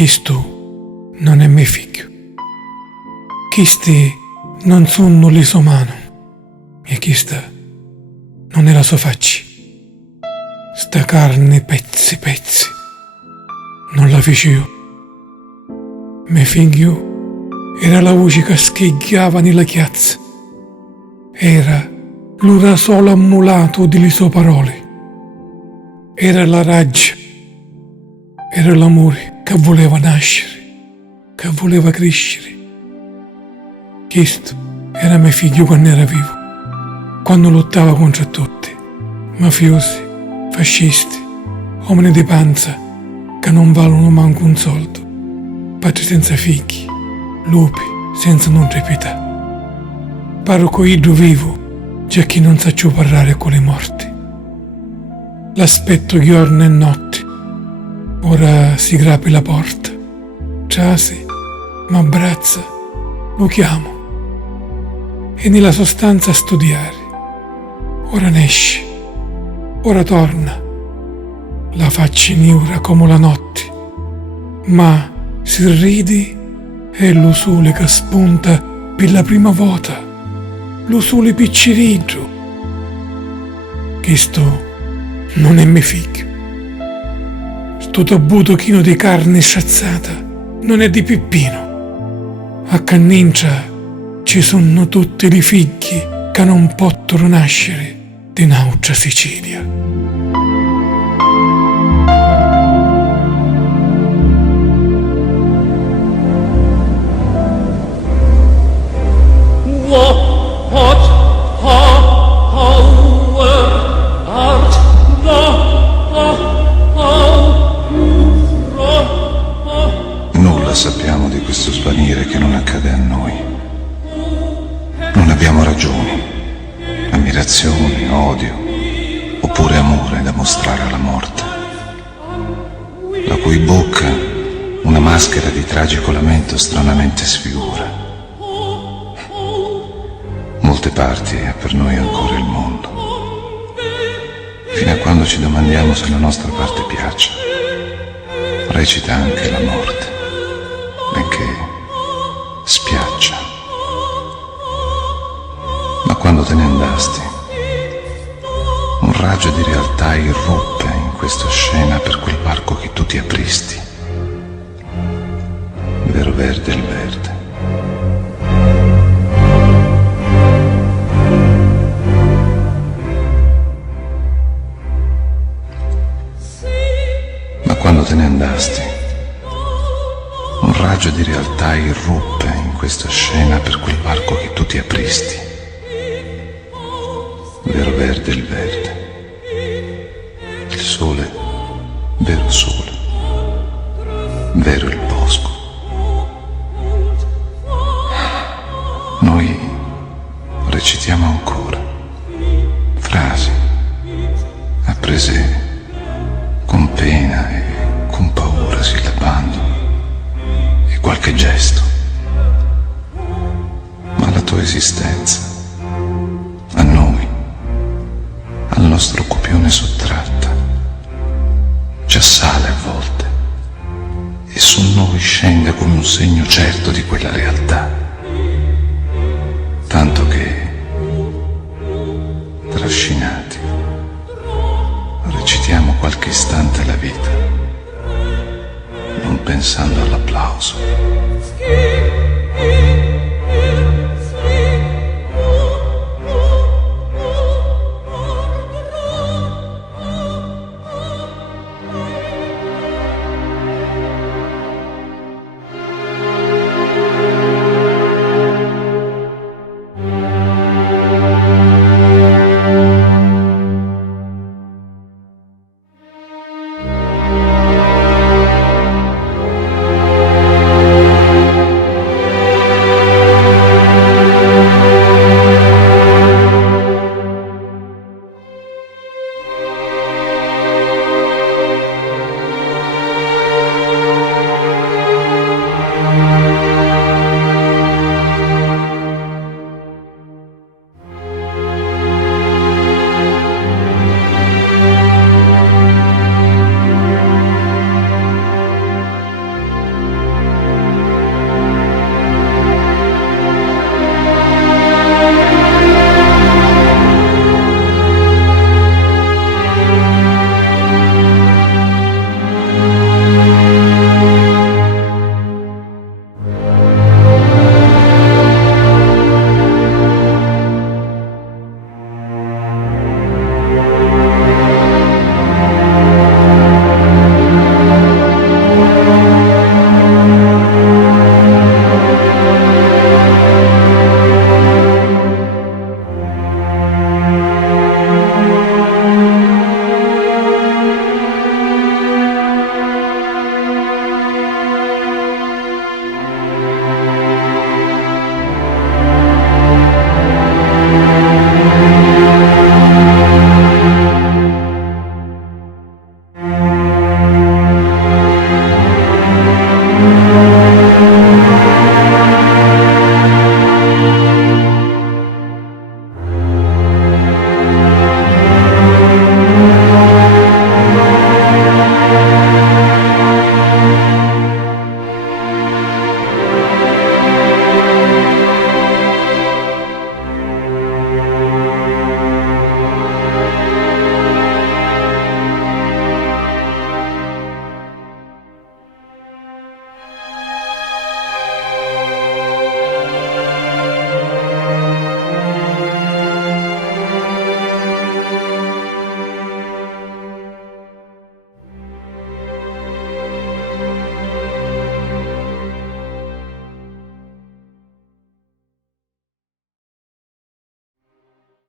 Questo non è mio figlio. Questi non sono le sue mani e questa non è la sua faccia. Sta carne pezzi pezzi non la feci io. Mio figlio era la voce che scheggiava nella chiazza. Era l'ura solo ammulato delle sue parole. Era la raggio. Era l'amore che voleva nascere, che voleva crescere. Questo era mio figlio quando era vivo, quando lottava contro tutti, mafiosi, fascisti, uomini di panza che non valgono manco un soldo, padri senza figli, lupi senza non trepidare. Parroco idro vivo, già che non sa più parlare con i morti. L'aspetto giorno e notte, ora si grapi la porta, trasi, m'abbraccia, lo chiamo. E nella sostanza a studiare. Ora ne esce, ora torna, la faccia niura come la notte, ma si ride e lo sole che spunta per la prima volta, lo sole picciridro. Questo non è mio figlio. Sto tabuto chino di carne sciazzata non è di Pippino. A Cannincia ci sono tutti i figli che non possono nascere di un'altra Sicilia. Nulla sappiamo di questo svanire che non accade a noi. Non abbiamo ragioni, ammirazione, odio, oppure amore da mostrare alla morte, la cui bocca una maschera di tragico lamento stranamente sfigura. Molte parti è per noi ancora il mondo, fino a quando ci domandiamo se la nostra parte piaccia. Recita anche la morte, benché spiaccia. Ma quando te ne andasti, un raggio di realtà irruppe in questa scena per quel parco che tu ti apristi. Vero verde il verde. Ma quando te ne andasti, un raggio di realtà irruppe in questa scena per quel parco che tu ti apristi. Vero verde il verde, il sole, vero sole, vero il bosco. Noi recitiamo ancora frasi apprese con pena e con paura, sillabando, e qualche gesto, ma la tua esistenza a noi, al nostro copione sottratta, ci assale a volte e su noi scende come un segno certo di quella realtà, tanto che, trascinati, recitiamo qualche istante la vita, non pensando all'applauso.